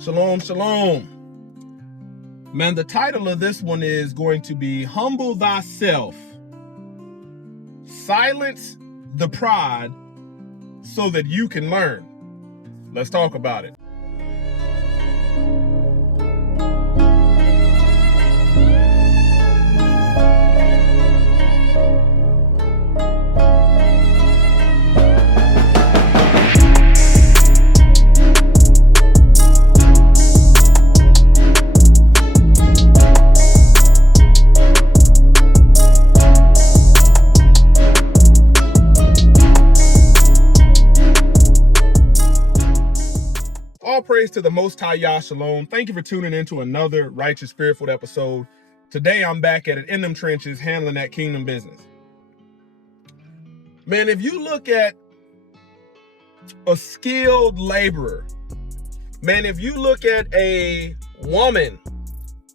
Shalom, shalom. Man, the title of this one is going to be Humble Thyself. Silence the pride so that you can learn. Let's talk about it. All praise to the Most High Yah Shalom. Thank you for tuning in to another Righteous Spirit-filled episode. Today I'm back at it in them trenches handling that kingdom business. Man, if you look at a skilled laborer, man, if you look at a woman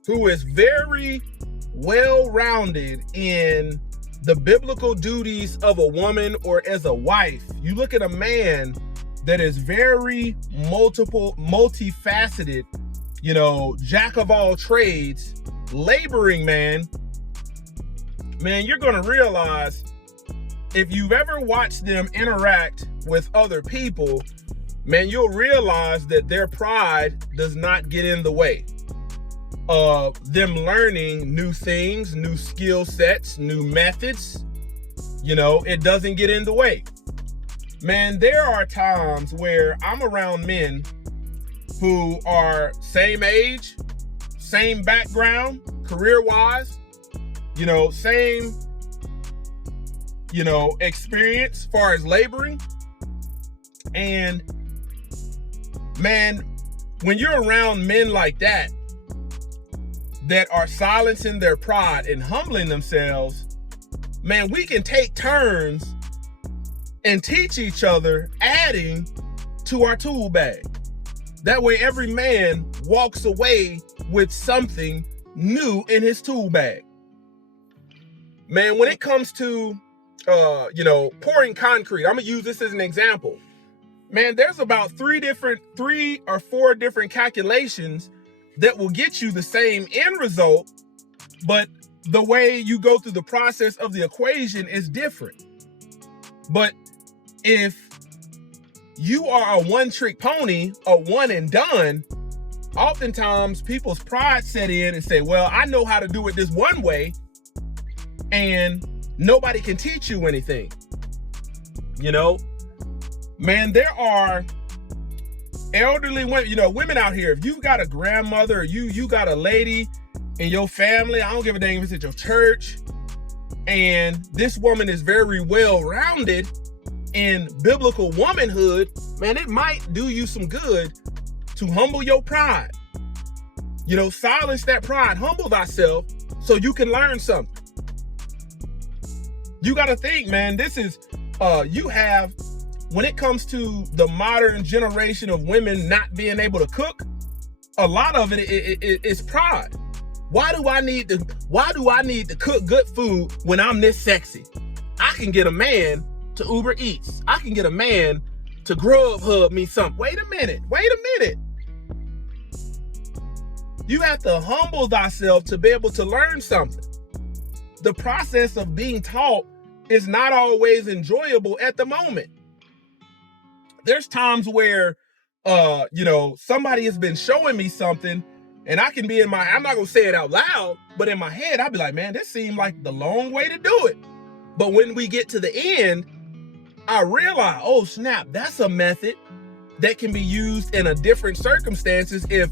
who is very well-rounded in the biblical duties of a woman or as a wife, you look at a man that is very multifaceted, jack of all trades, laboring man, you're gonna realize if you've ever watched them interact with other people, man, you'll realize that their pride does not get in the way of them learning new things, new skill sets, new methods. It doesn't get in the way. Man, there are times where I'm around men who are same age, same background, career-wise, same, experience as far as laboring. And man, when you're around men like that are silencing their pride and humbling themselves, man, we can take turns and teach each other, adding to our tool bag. That way every man walks away with something new in his tool bag. Man, when it comes to, pouring concrete, I'm gonna use this as an example. Man, there's about three or four different calculations that will get you the same end result, but the way you go through the process of the equation is different. But if you are a one-trick pony, a one and done, oftentimes people's pride set in and say, well, I know how to do it this one way, and nobody can teach you anything. Man, there are elderly women, women out here. If you got a grandmother or you got a lady in your family, I don't give a damn if it's at your church, and this woman is very well-rounded in biblical womanhood, man, it might do you some good to humble your pride. Silence that pride, humble thyself so you can learn something. You got to think, man, this is, when it comes to the modern generation of women not being able to cook, a lot of it is pride. Why do I need to cook good food when I'm this sexy? I can get a man to Uber Eats. I can get a man to Grubhub me something. Wait a minute. You have to humble thyself to be able to learn something. The process of being taught is not always enjoyable at the moment. There's times where, somebody has been showing me something and I can be I'm not gonna say it out loud, but in my head, I'll be like, man, this seemed like the long way to do it. But when we get to the end, I realize, oh snap, that's a method that can be used in a different circumstances if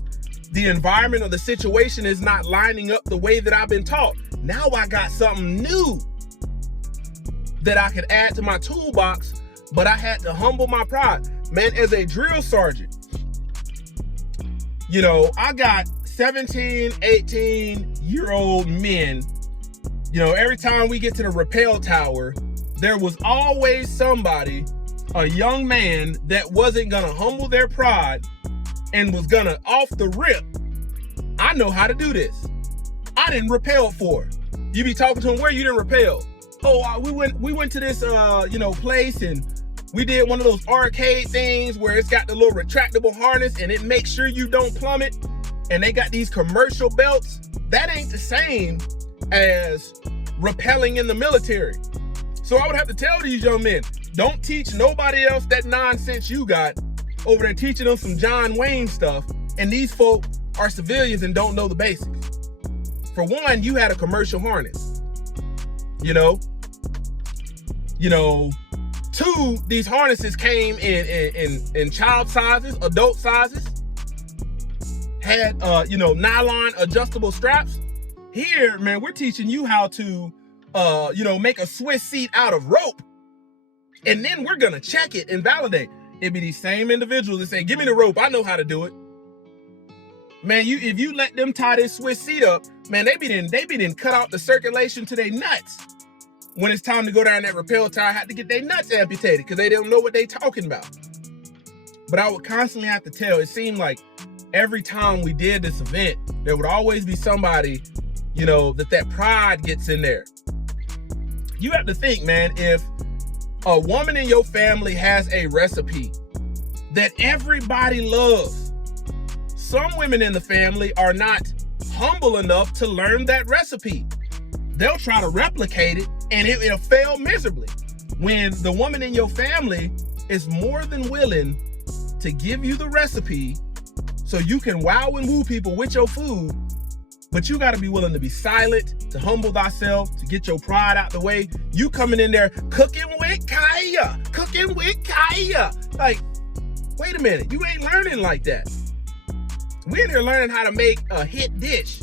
the environment or the situation is not lining up the way that I've been taught. Now I got something new that I could add to my toolbox, but I had to humble my pride. Man, as a drill sergeant, I got 17, 18-year-old men. Every time we get to the rappel tower, there was always somebody, a young man, that wasn't gonna humble their pride and was gonna, off the rip, I know how to do this. I didn't rappel for it. You be talking to him, where you didn't rappel? Oh, we went to this, place, and We did one of those arcade things where it's got the little retractable harness and it makes sure you don't plummet. And they got these commercial belts. That ain't the same as rappelling in the military. So I would have to tell these young men, don't teach nobody else that nonsense you got over there teaching them some John Wayne stuff. And these folk are civilians and don't know the basics. For one, you had a commercial harness. You know, two, these harnesses came in child sizes, adult sizes, had nylon adjustable straps. Here, man, we're teaching you how to make a Swiss seat out of rope. And then we're gonna check it and validate. It'd be these same individuals that say, give me the rope, I know how to do it. Man, if you let them tie this Swiss seat up, man, they be then cut out the circulation to their nuts. When it's time to go down that rappel tire, had to get their nuts amputated because they don't know what they talking about. But I would constantly have to tell, it seemed like every time we did this event, there would always be somebody, that pride gets in there. You have to think, man, if a woman in your family has a recipe that everybody loves, some women in the family are not humble enough to learn that recipe. They'll try to replicate it and it'll fail miserably. When the woman in your family is more than willing to give you the recipe so you can wow and woo people with your food, but you got to be willing to be silent, to humble thyself, to get your pride out the way. You coming in there cooking with Kaya. Like, wait a minute, you ain't learning like that. We're in here learning how to make a hit dish,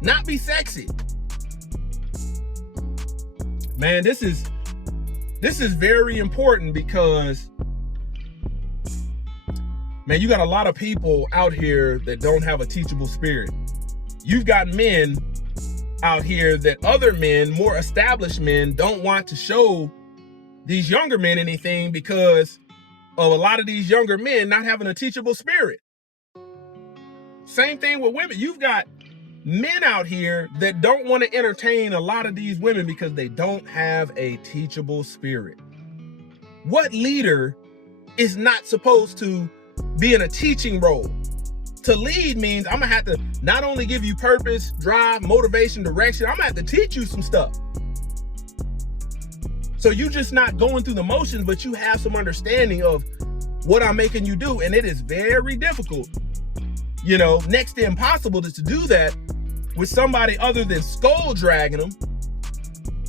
not be sexy. Man, this is very important because, man, you got a lot of people out here that don't have a teachable spirit. You've got men out here that other men, more established men, don't want to show these younger men anything because of a lot of these younger men not having a teachable spirit. Same thing with women. You've got men out here that don't want to entertain a lot of these women because they don't have a teachable spirit. What leader is not supposed to be in a teaching role? To lead means I'm gonna have to not only give you purpose, drive, motivation, direction, I'm gonna have to teach you some stuff. So you just not going through the motions, but you have some understanding of what I'm making you do. And it is very difficult, next to impossible to do that with somebody other than skull dragging them,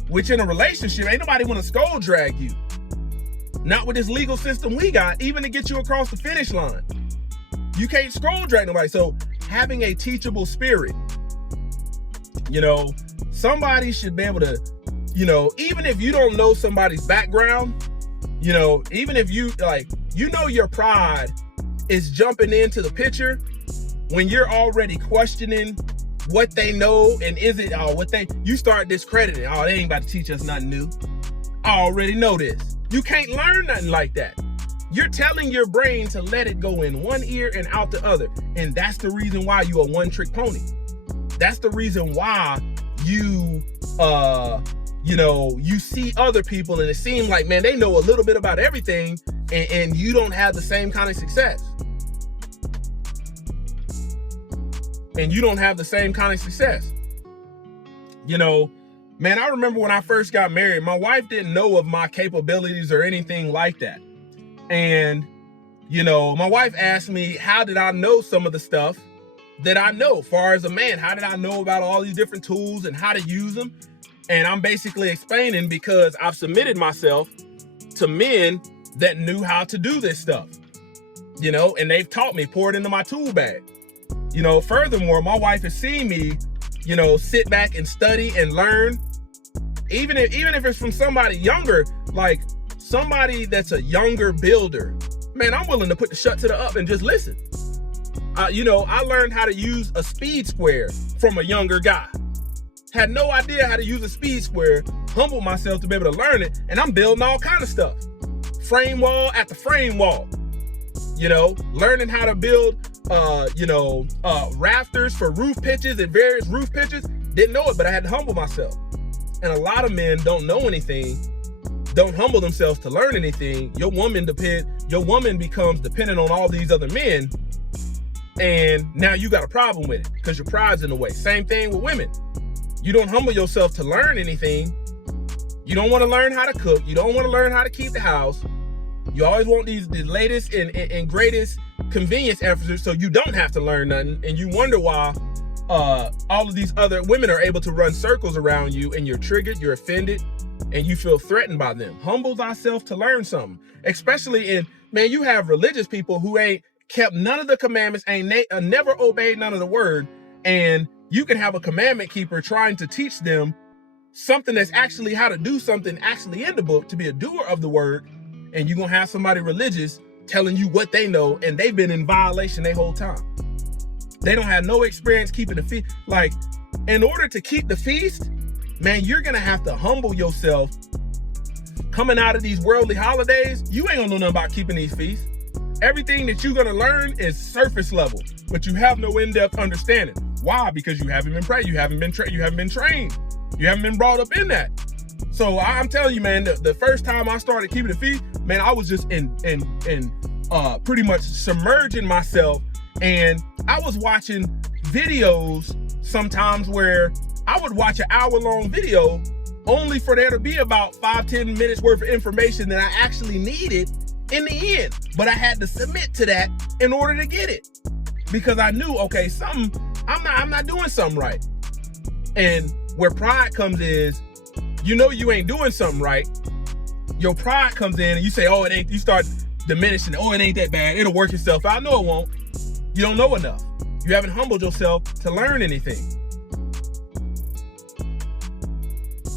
which in a relationship, ain't nobody want to skull drag you. Not with this legal system we got, even to get you across the finish line. You can't skull drag nobody. So having a teachable spirit, somebody should be able to, even if you don't know somebody's background, even if your pride is jumping into the picture when you're already questioning what they know and you start discrediting. Oh, they ain't about to teach us nothing new. I already know this. You can't learn nothing like that. You're telling your brain to let it go in one ear and out the other. And that's the reason why you a one-trick pony. That's the reason why you see other people and it seems like, man, they know a little bit about everything and you don't have the same kind of success. Man, I remember when I first got married, my wife didn't know of my capabilities or anything like that. And, my wife asked me, how did I know some of the stuff that I know? Far as a man, how did I know about all these different tools and how to use them? And I'm basically explaining because I've submitted myself to men that knew how to do this stuff, and they've taught me, poured into my tool bag. Furthermore, my wife has seen me, sit back and study and learn. Even if it's from somebody younger, like somebody that's a younger builder, man, I'm willing to put the shut to the up and just listen. I learned how to use a speed square from a younger guy. Had no idea how to use a speed square, humbled myself to be able to learn it, and I'm building all kind of stuff. Frame wall after frame wall. Learning how to build, rafters for roof pitches and various roof pitches. Didn't know it, but I had to humble myself. And a lot of men don't know anything don't humble themselves to learn anything, your woman becomes dependent on all these other men, and now you got a problem with it because your pride's in the way. Same thing with women. You don't humble yourself to learn anything. You don't want to learn how to cook. You don't want to learn how to keep the house. You always want the latest and greatest convenience efforts so you don't have to learn nothing, and you wonder why all of these other women are able to run circles around you, and you're triggered, you're offended, and you feel threatened by them. Humble thyself to learn something. Especially in, man, you have religious people who ain't kept none of the commandments, never obeyed none of the word, and you can have a commandment keeper trying to teach them something that's actually how to do something actually in the book, to be a doer of the word, and you're gonna have somebody religious telling you what they know, and they've been in violation their whole time. They don't have no experience keeping the feast. Like, in order to keep the feast, man, you're gonna have to humble yourself. Coming out of these worldly holidays, you ain't gonna know nothing about keeping these feasts. Everything that you're gonna learn is surface level, but you have no in-depth understanding. Why? Because you haven't been trained. You haven't been trained. You haven't been brought up in that. So I'm telling you, man, the first time I started keeping the feast, man, I was just in pretty much submerging myself, and I was watching videos sometimes where I would watch an hour-long video only for there to be about 5-10 minutes worth of information that I actually needed in the end. But I had to submit to that in order to get it, because I knew, okay, I'm not doing something right. And where pride comes is, you know you ain't doing something right. Your pride comes in and you say, oh, it ain't, you start diminishing, oh, it ain't that bad, it'll work itself out. No, it won't. You don't know enough. You haven't humbled yourself to learn anything.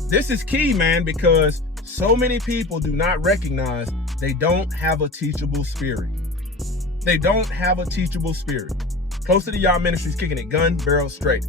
This is key, man, because so many people do not recognize they don't have a teachable spirit. They don't have a teachable spirit. Close to the Y'all Ministries, kicking it gun barrel straight.